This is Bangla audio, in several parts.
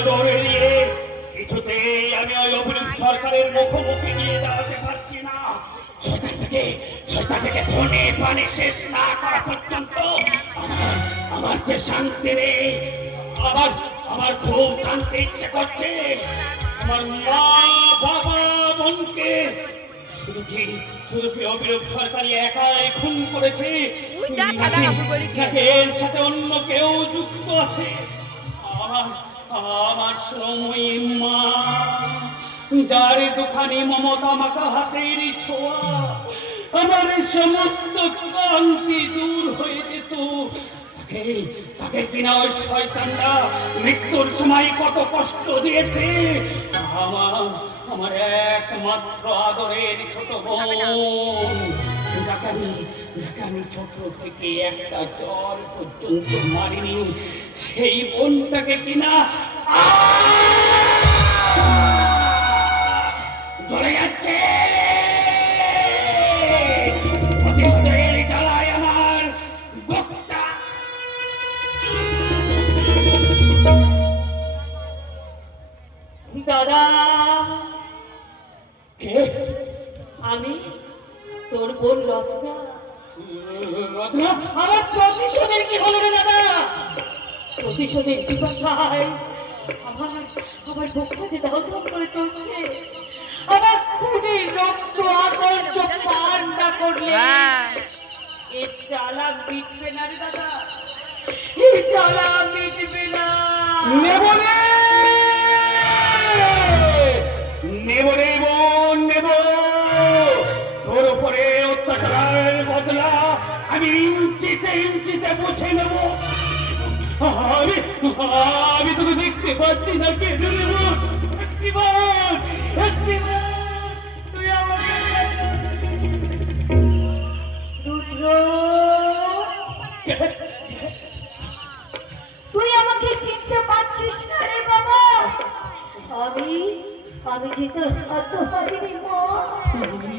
নজর এড়িয়ে কিছুতেই আমি ওই অভিনব সরকারের মুখোমুখি গিয়ে দাঁড়াতে পারছি না। শয়তানটাকে ধনে পানি শেষ না করা পর্যন্ত আমার আমার যে শান্তি নেই। আমার খুব জানতে ইচ্ছে করছে আমার মা বাবা বোনকে শুধু কি অভিনব সরকারি একাই খুন করেছে, এর সাথে অন্য কেউ যুক্ত আছে? আমার সময় মা, যার দুখানি মমতা মাখা হাতের ছোঁয়া আমার সমস্ত ক্লান্তি দূর হয়ে যেত, তাকে কিনা ওই শয়তানটা মৃত্যুর সময় কত কষ্ট দিয়েছে। আমার একমাত্র আদরের ছোট বোন, যাকে আমি ছোট থেকে একটা জল পর্যন্ত মারিনি, সেই বোনটাকে কিনা জ্বলে যাচ্ছে। প্রতিশোধের জ্বালায় আমার বুকটা। দাদা, কে? আমি তোর বোন রত্না। রত্না? আমার প্রতিশোধের কি হলো রে দাদা? প্রতিশোধের পিপাসায় আমার বুকটা যে দাও দাও করে চলছে। আমার খুবই রক্ত আকন্দ পান না করলে এই জ্বালা মিটবে না রে দাদা, এই জ্বালা মিটবে না। নেব রে বোন, নেব। তোর উপরে অত্যাচারের বদলা আমি ইঞ্চিতে ইঞ্চিতে বুঝে নেব। আমি তোকে দেখতে পাচ্ছি না, কে নেব? তুই আমাকে রুদ্র, তুই আমাকে চিনতে পারছিস না রে বাবা? আমি যে তোর হাত হারিনি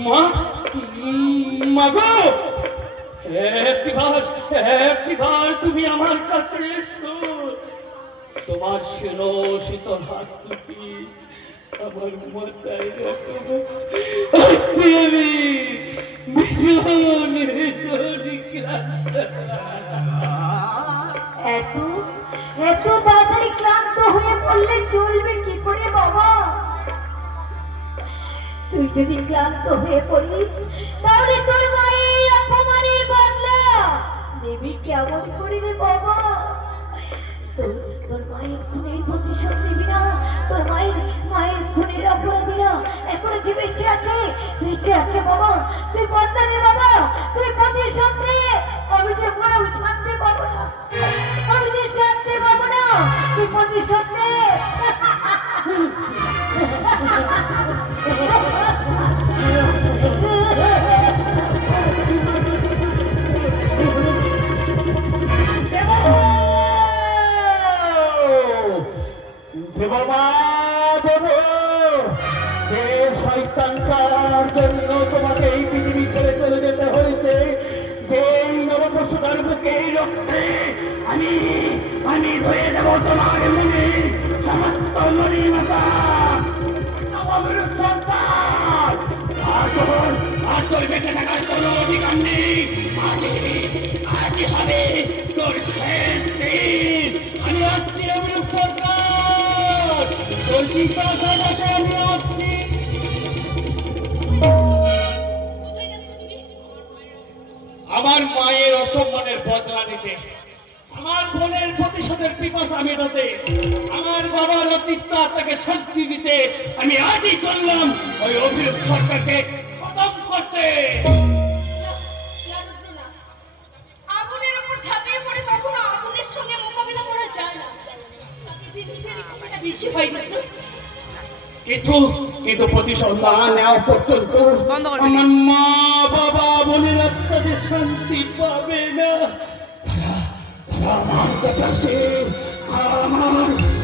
মা। মাগো, একটিবার তুমি আমার কাছে এসো। তোমার শীতল হাত দুটি আমার মাথায় রাখো। আমি ভীষণ ক্লান্ত। এত তাড়াতাড়ি ক্লান্ত হয়ে পড়লে চলবে কি করে বাবা? তুই যদি ক্লান্ত হয়ে পড়িস তাহলে তোর মায়ের অপমানের বদলা নেবি কেমন করে রে বাবা? তোর মায়ের খুনের প্রতিশোধ নিবি না? তোর মায়ের খুনের অপরাধীরা এখনো যে বেঁচে আছে বাবা। তুই বদলা নে বাবা, তুই প্রতিশোধ নে। আমি যে মরেও শান্তি পাবো না, তুই প্রতিশোধ নে। শয়তানটার জন্য তোমাকে এই পৃথিবী ছেড়ে চলে যেতে হয়েছে, যে নবপশুটার বুকে রক্তে আমি ধুয়ে দেব তোমার মনে সমস্ত মলিনতা। সন্তান, আর তোর বেঁচে থাকার কোনো অধিকার নেই। আজই হবে তোর শেষ দিন। আমি আসছি অভিরূপ সরকার, তোর চিন্তা সাজাতে আমি আসছি। আমার মায়ের অসম্মানের বদলা নিতে, আমার বোনের প্রতিশোধের পিপাসা মেটাতে, আমার বাবার অতীত আত্মাকে শাস্তি দিতে আমি আজই চললাম ওই অভিরূপ সরকারকে খতম করতে। আগুনের উপর ঝাঁপিয়ে পড়ে কখনো আগুনের সঙ্গে মোকাবিলা করা যায় না। বেশি হয় না। কিন্তু প্রতিশোধ না নেওয়া পর্যন্ত আমার মা বাবা বোনের আত্মাদের শান্তি পাবে না। তারা আমার কাছে আসে,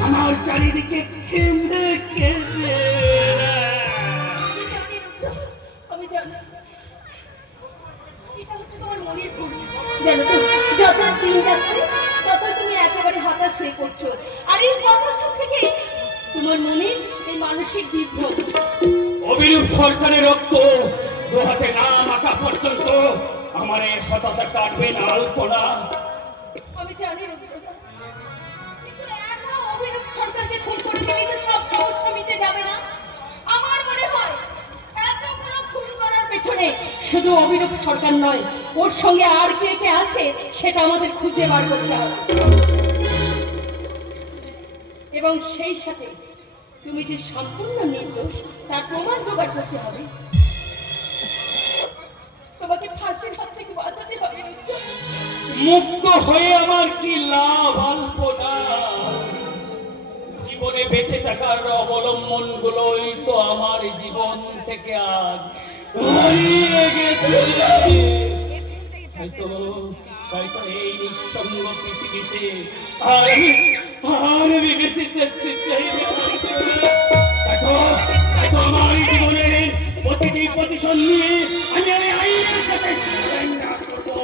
আমার চারিদিকে কেঁদে কেঁদে। আমি জানি এটা হচ্ছে তোমার মনের ভুল। জানো তো, যত দিন যাচ্ছে তত তুমি একেবারে হতাশ হতাশ হয়ে পড়ছো, আর এই হতাশা থেকে তোমার মনে এই মানসিক বিভ্রম। অভিরূপ সরকারের রক্ত দোহাতে না মাখা পর্যন্ত আমার এই হতাশা কাটবে না আলপনা। আমি জানি রবীন্দ্রনাথ, কিন্তু একা অভিরূপ সরকারকে খুন করে দিলেই তো সব সমস্যা মিটে যাবে না। আমার মনে হয় এতগুলো খুন করার পেছনে শুধু অভিরূপ সরকার নয়, ওর সঙ্গে আর কে কে আছে সেটা আমাদের খুঁজে বার করতে হবে। এবং সেই সাথে তুমি যে সম্পূর্ণ নির্দোষ তার প্রমাণ জোগাড় করতে হবে। তোমাকে ফাঁসির হাত থেকে বাঁচাতে হবে। মুক্ত হয়ে আমার কি লাভ আলপনা? জীবনে বেঁচে থাকার অবলম্বন গুলোই তো আমার জীবন থেকে আজ হারিয়ে গেছে। হয়তো এই নিঃসঙ্গ পৃথিবীতে আর আমি বেঁচে থাকতে চাই না। আমার জীবনের প্রতিটি প্রতিশোধ নিয়ে আমি আইনের কাছে সারেন্ডার করবো।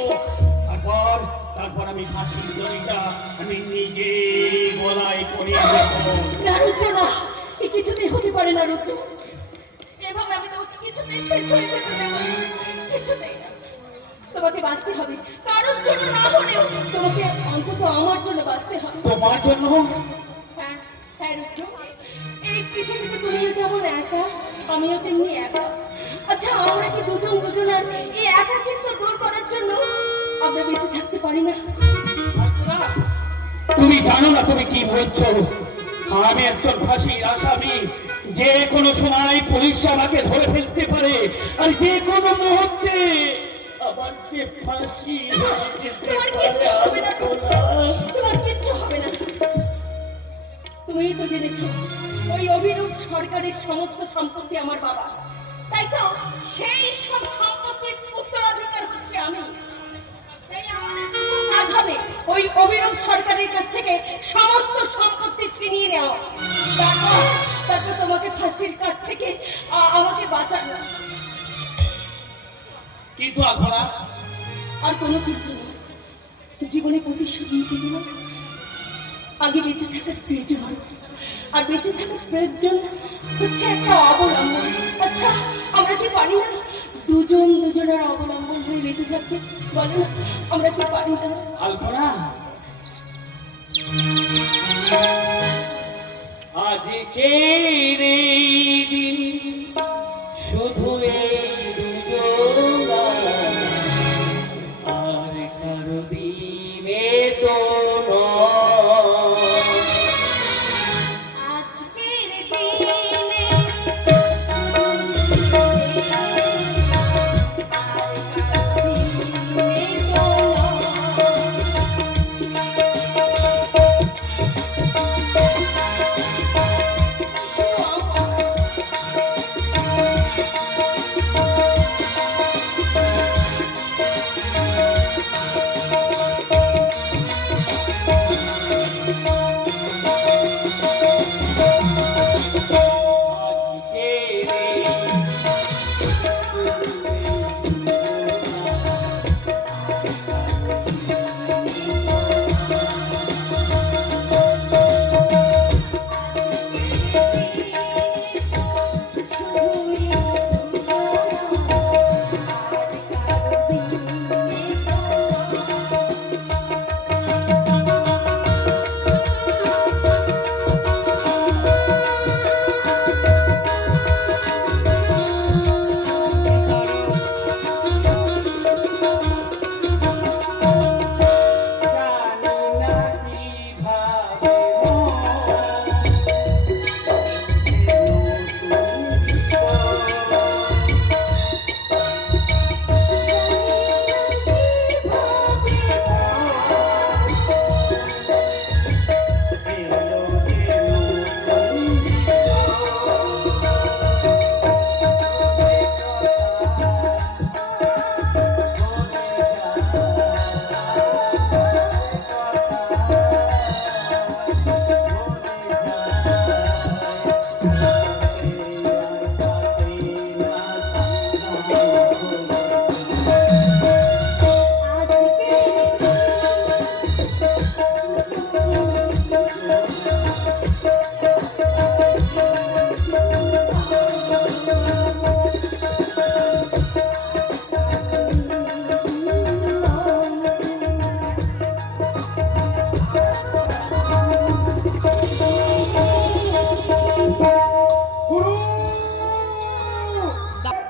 তারপর আমি ফাঁসির দড়িটা আমি নিজে গলায় পরিয়ে দেবো। না রুদ্র, না, এ কিছুতেই হতে পারে না রুদ্র। এভাবে আমি তোমাকে কিছুতেই শেষ হয়ে যেতে দেবো না, কিছুতেই না। তোমাকে বাঁচতে হবে, কারোর জন্য না হলেও তোমাকে অন্তত আমার জন্য বাঁচতে হবে। তোমার জন্য? হ্যাঁ হ্যাঁ রুদ্র, এই পৃথিবীতে তুমিও যেমন একা, আমিও তেমনি একা। আচ্ছা, আমরা কি দুজন দুজনের এই একাকিত্ব দূর করার জন্য আমরা বেঁচে থাকতে পারি না? তুমি জানো না তুমি কি বলছো? আমি একজন ফাঁসির আসামি, যে কোনো সময় পুলিশ আমাকে ধরে ফেলতে পারে, আর যে কোনো মুহূর্তে আবার যে ফাঁসি তোমার কিচ্ছু হবে না, তোমার কিচ্ছু হবে না। তুমি তো জেনেছো ওই অভিরূপ সরকারের সমস্ত সম্পত্তি আমার বাবা, তাই তো সেই সব সম্পত্তির উত্তরাধিকার হচ্ছে আমি। তাই আমাদের প্রথম কাজ হবে ওই অভিরূপ সরকারের কাছ থেকে সমস্ত সম্পত্তি ছিনিয়ে নেওয়া। তারপর তোমাকে ফাঁসির কাঠ থেকে আমাকে বাঁচানো। কিন্তু আলপনা, আর কোনো কিন্তু না। জীবনে প্রতিশোধ নিতে গেলে আগে বেঁচে থাকার প্রয়োজন, আর বেঁচে থাকার প্রয়োজন হচ্ছে একটা অবলম্বন। আচ্ছা, আমরা কি পারি না দুজন দুজনের অবলম্বন হয়ে বেঁচে থাকতে? বলো না, আমরা কি পারি না? আলপনা, আজকের এই দিন শুধু এই দুজন, আর কারো দিনে তো নয়। আজকের দিনে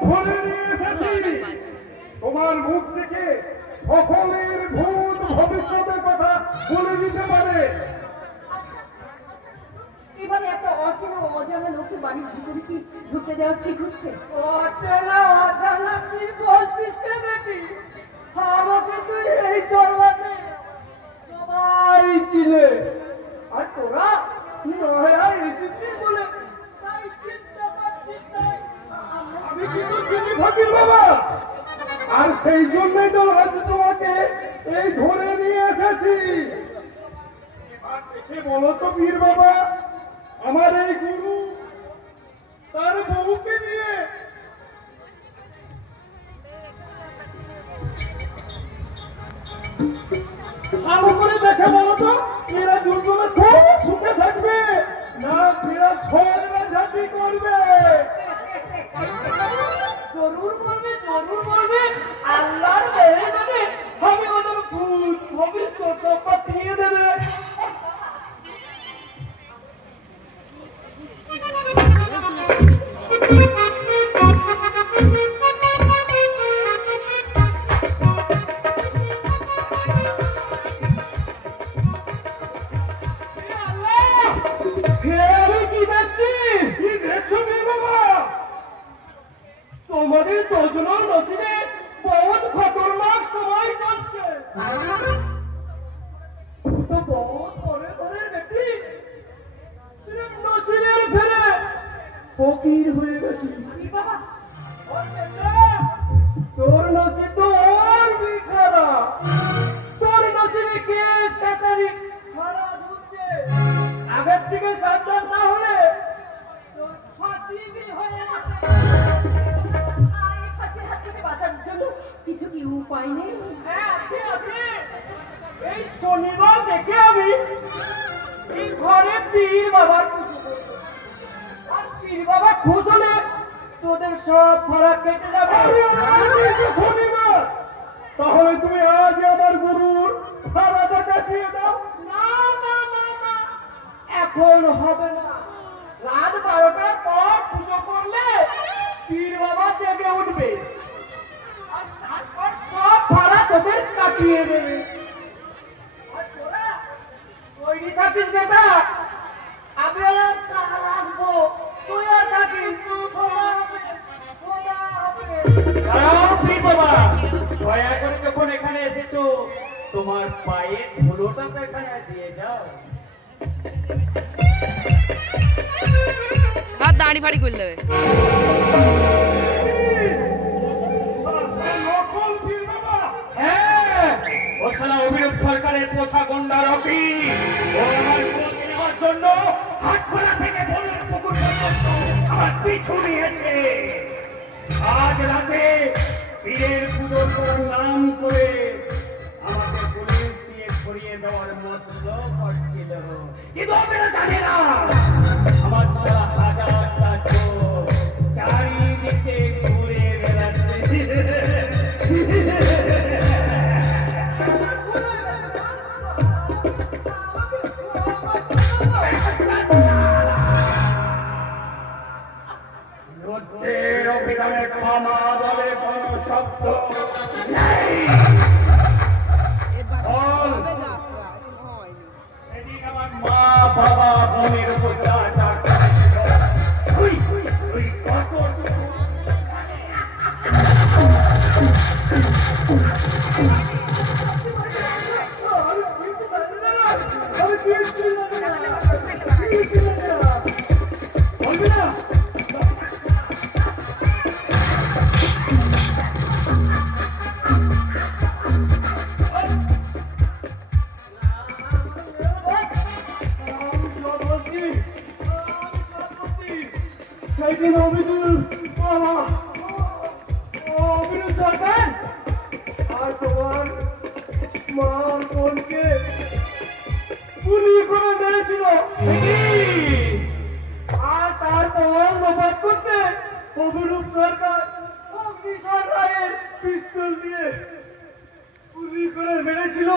ধরে নিয়ে এসেছি। তোমার মুখ থেকে সকলের ভূত ভবিষ্যতের কথা বলে দিতে পারে। এবারে একটা অচেনা অজানা লোকে বাড়ির ভিতরে কি ঢুকে দেওয়া ঠিক হচ্ছে? অচেনা অজানা কি বলছিস রে বেটি? আমাকে তুই এই দরওয়াজে সবাই চিনে, আর তোরা নয়া এসেছিস বলে তাই চিন্তা করছিস না। আমি কিন্তু চিনি ফকির বাবা, আর সেই জন্যই তো আজ তোমাকে এই ধরে নিয়ে এসেছি। এবার দেখে বলো তো পীর বাবা, আমার এই গুরু তার বউকে নিয়ে ভালো করে দেখে বলো তো, এরা দুজনে খুব সুখে থাকবে না এরা ঝগড়া ঝাঁটি করবে? জরুর বলবে আল্লাহর মেরে দেবে, আমি ওদের ভূত ভবিষ্যৎ পাঠিয়ে দেবে। তোমাদের দুজনের নসিবে বহুত খতরনাক সময় চলছে। তো বহুত পরে পরে দেখি সির্ফ নসিবের ফেরে ফকির হয়ে গেছি। বাবা, और बेटा, তোর নসিব তো আর भी খারাপ। তোর নসিবে কেস কাটারি খারাপ হচ্ছে। আগের থেকে সাবধান না হলে তোর ফাঁসি भी হয়ে যাবে। এই পাশের হাত থেকে বাঁচার জন্য কিছু কি উপায় নেই? হ্যাঁ, আছে। এই শনিবার দেখে আমি এই ঘরে পীর বাবার পুজো করবো। আর পীর বাবা খুশ হলে তোদের সব ভাড়া কেটে যাবে। শনিবার, তাহলে তুমি আজ আমার গুরুর ভাড়াটা কাটিয়ে দাও। না, এখন হবে না। রাত 12টার পর পুজো করলে পীর বাবা জেগে উঠবে আর তারপর সব ভাড়া তোদের কাটিয়ে দেবে। আর তোরা তৈরি থাকিস বেটা, আমি কাল আসবো, তুই আর থাকিস। খোলা হবে। পীর বাবা, দয়া করে যখন এখানে এসেছো তোমার পায়ের ধুলোটা তো এখানে দিয়ে যাও। হাত দাঁড়ি ফাড়ি করে দেবে। নকল পীর বাবা, হ্যাঁ, ও শালা অভিরূপ সরকারের পোষা গন্ডা রকি। ও আমার খোঁজ নেওয়ার জন্য হাটখোলা থেকে বনের পুকুর পর্যন্ত আমার পিছু নিয়েছে। আজ রাতে পীরের পুজোর করার নাম করে আমাকে পুলিশ দিয়ে ঘুরিয়ে দেওয়ার মতলব করছিল, কিন্তু আপনারা জানে না আমার সারা হাজারটা চোখ চারিদিকে ঘুরে বেড়াচ্ছে। রুদ্রের অভিধানে ক্ষমা বলে কোনো শব্দ নেই। সেদিন আমার মা বাবা বোনের উপর যা অত্যাচার করেছিল, তুই কত বলবি না? সেদিন অভিযোগ সরকার আর তোমার মার বোনকে গুলি করে মেরেছিল, আর তারপর লোপাট করতে অভিরূপ সরকার অগ্নিশর রায়ের পিস্তল দিয়ে গুলি করে মেরেছিল।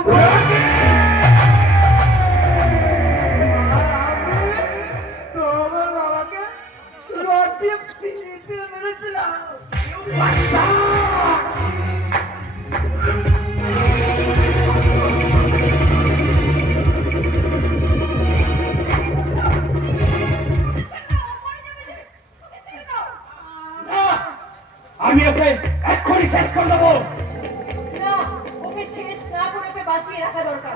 তোমার বাবাকে রড দিয়ে পিটিয়ে মেরেছিলাম। না, আমি ওকে এক্ষুনি শেষ করে দেবো। না, ওকে শেষ না করে ওকে বাঁচিয়ে রাখা দরকার।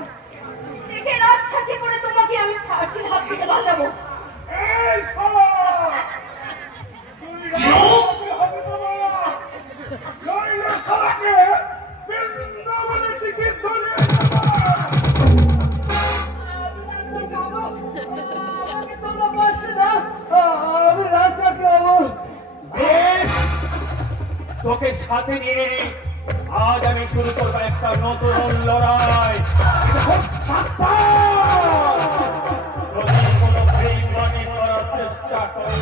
দেখে রাত সাথে করে তোমাকে আমি ফাঁসির হাত থেকে বাঁচাবো। এই শালা! তুই রাজি হবি বাবা! নইলে শালাকে বৃন্দাবনের দিকে চলে যাবো! আমাকে তোমরা বাঁচতে দাও। আমি রাস্তাকে হবো। বেশ, তোকে সাথে নিয়ে আজ আমি শুরু করবো একটা নতুন লড়াই। এটা খুব সাবধান। যদি কোনো বেইমানি করার চেষ্টা করে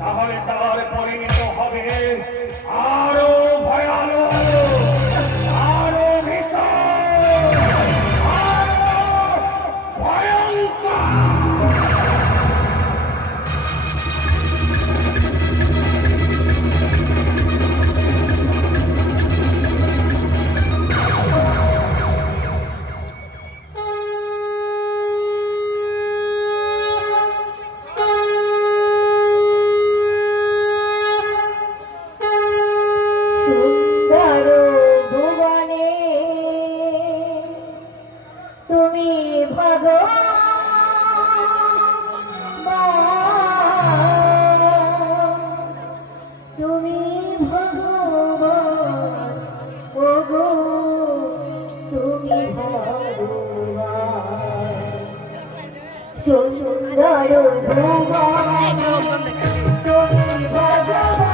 তাহলে তার পরিণত হবে আরো ভয়ানক, আরো ভীষণ, আরো ভয়ঙ্কর। সুন্দর ভুবনে তুমি ভগবান, তুমি ভগবান, ওগো তুমি ভগবান। সুন্দর ভুবনে তুমি ভগবান,